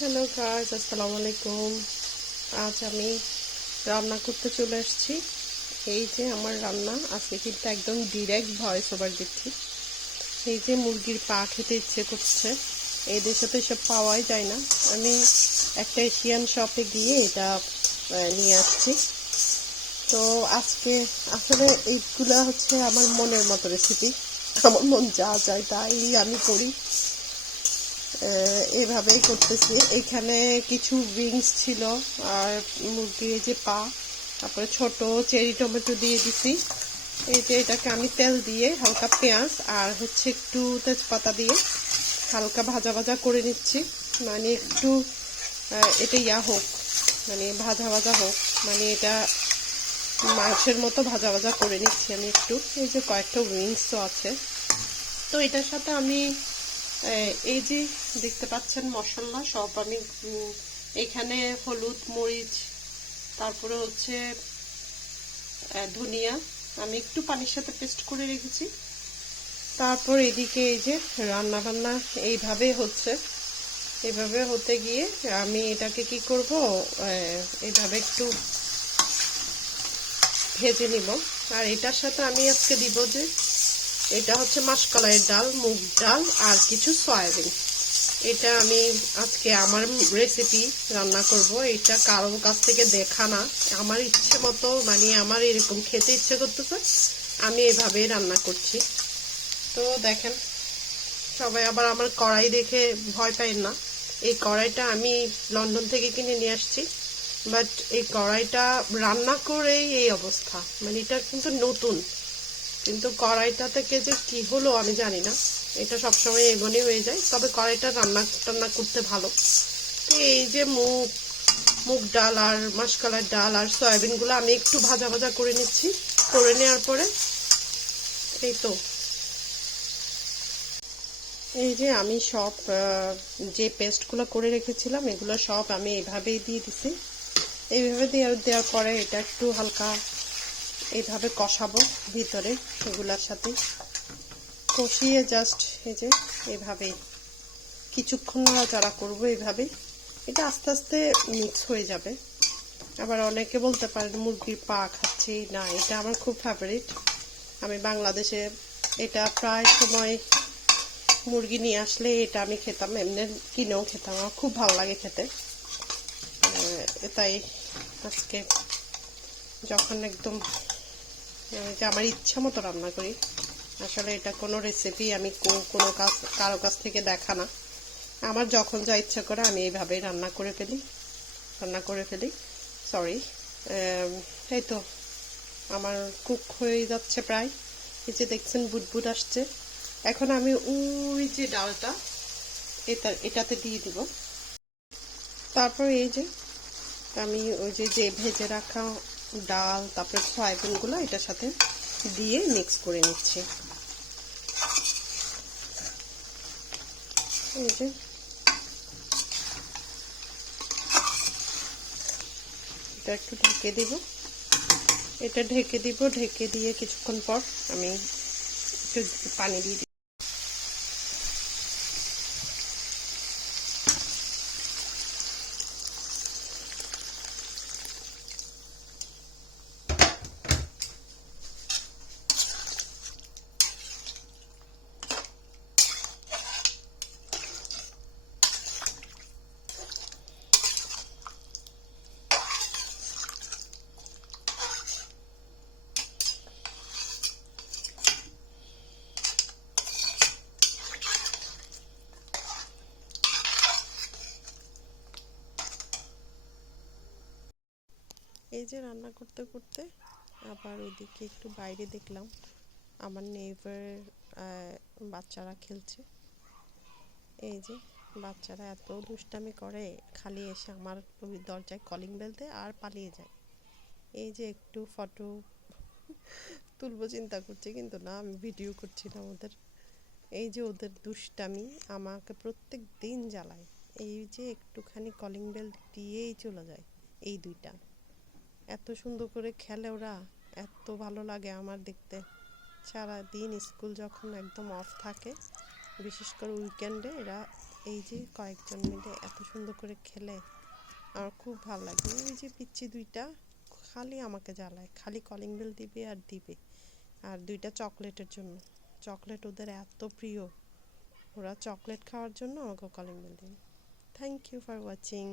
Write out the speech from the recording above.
Hello guys, আসসালামু আলাইকুম। আজ আমি রান্না করতে চলে আসছি। এই যে আমার রান্না আজকে কিন্তু একদম ডিরেক্ট ভয়েস ওভার দিচ্ছি। এই যে মুরগির পা খেতে ইচ্ছে করছে, এই দেশে তো এসব পাওয়াই যায় না। আমি একটা এশিয়ান শপে গিয়ে এটা নিয়ে আসছি। তো আজকে আসলে এইগুলা হচ্ছে আমার মনের মতো রেসিপি। আমার মন যা চায় তাই আমি করি। এভাবেই করতেছি। এখানে কিছু উইংস ছিল আর মুরগির যে পা, তারপরে ছোট চেরি টমেটো দিয়ে দিছি। এই যে এটাকে আমি তেল দিয়ে হালকা পেঁয়াজ আর হচ্ছে একটু তেজপাতা দিয়ে হালকা ভাজা ভাজা করে নিচ্ছি। মানে একটু এটা হোক, মানে ভাজা ভাজা হোক, মানে এটা মাংসের মতো ভাজা ভাজা করে নিচ্ছি আমি একটু। এই যে কয়েকটা উইংসও আছে। তো এটার সাথে আমি এই যে দেখতে পাচ্ছেন মশলা সব আমি এখানে হলুদ, মরিচ, তারপরে হচ্ছে ধনিয়া আমি একটু পানির সাথে পেস্ট করে রেখেছি। তারপর এদিকে এই যে রান্না বান্না এইভাবে হচ্ছে। এভাবে হতে গিয়ে আমি এটাকে কি করব, এইভাবে একটু ভেজে নিব। আর এটার সাথে আমি আজকে দিব যে এটা হচ্ছে মাসকলাইয়ের ডাল, মুগ ডাল আর কিছু সয়াবিন। এটা আমি আজকে আমার রেসিপি রান্না করব। এটা কারো কাছ থেকে দেখা না, আমার ইচ্ছে মতো, মানে আমার এরকম খেতে ইচ্ছে করতেছে, আমি এভাবেই রান্না করছি। তো দেখেন, সবাই আবার আমার কড়াই দেখে ভয় পায় না। এই কড়াইটা আমি লন্ডন থেকে কিনে নিয়ে আসছি, বাট এই কড়াইটা রান্না করেই এই অবস্থা। মানে এটা কিন্তু নতুন, কিন্তু কড়াইটা থেকে যে কি হলো আমি জানি না। এটা সবসময় এমনই হয়ে যায়, তবে কড়াইটা রান্না টান্না করতে ভালো। তো এই যে মুগ ডাল আর মাসকলাইর ডাল আর সয়াবিনগুলো আমি একটু ভাজা ভাজা করে নিচ্ছি। করে নেওয়ার পরে এই তো এই যে আমি সব যে পেস্টগুলো করে রেখেছিলাম এগুলো সব আমি এইভাবেই দিয়ে দিছি। এইভাবে দেওয়ার পরে এটা একটু হালকা এইভাবে কষাবো ভিতরে, এগুলার সাথে কষিয়ে জাস্ট এই যে এইভাবেই কিছুক্ষণ নাড়াচাড়া করবো। এইভাবেই এটা আস্তে আস্তে মিক্স হয়ে যাবে। আবার অনেকে বলতে পারেন মুরগির পা খাচ্ছি না, এটা আমার খুব ফেভারিট। আমি বাংলাদেশে এটা প্রায় সময় মুরগি নিয়ে আসলে এটা আমি খেতাম, এমনি কিনেও খেতাম, আমার খুব ভালো লাগে খেতে। তাই আজকে যখন একদম যে আমার ইচ্ছা মতো রান্না করি, আসলে এটা কোনো রেসিপি আমি কোনো কারো কাছ থেকে দেখা না, আমার যখন যা ইচ্ছা করে আমি এইভাবেই রান্না করে ফেলি। সরি। এই তো আমার কুক হয়ে যাচ্ছে প্রায়। এই যে দেখছেন বুটবুট আসছে। এখন আমি ওই যে ডালটা এটাতে দিয়ে দিব। তারপর এই যে আমি ওই যে ভেজে রাখা ডাল, তারপরে সয়াবিনগুলো এটার সাথে দিয়ে মিক্স করে নিচ্ছি। এই যে এটা একটু ঢেকে দিব। ঢেকে দিয়ে কিছুক্ষণ পর আমি একটু পানি দিয়ে দিই। এই যে রান্না করতে করতে আবার ওইদিকে একটু বাইরে দেখলাম আমার নেইবার বাচ্চারা খেলছে। এই যে বাচ্চারা এত দুষ্টামি করে, খালি এসে আমার ওই দরজায় কলিং বেল দেয় আর পালিয়ে যায়। এই যে একটু ফটো তুলবো চিন্তা করছি, কিন্তু না, আমি ভিডিও করছিলাম ওদের। এই যে ওদের দুষ্টামি আমাকে প্রত্যেক দিন জ্বালায়। এই যে একটুখানি কলিং বেল দিয়েই চলে যায়। এই দুইটা এত সুন্দর করে খেলে ওরা, এত ভালো লাগে আমার দেখতে। সারা দিন স্কুল যখন একদম অফ থাকে, বিশেষ করে উইকেন্ডে এরা এই যে কয়েকজন মিলে এত সুন্দর করে খেলে আমার খুব ভালো লাগে। ওই যে পিচ্চি দুইটা খালি আমাকে জ্বালায়, খালি কলিং বেল দিবে আর দিবে। আর দুইটা চকলেটের জন্য, চকলেট ওদের এত প্রিয়, ওরা চকলেট খাওয়ার জন্য আমাকে কলিং বেল দিবে। Thank you for watching.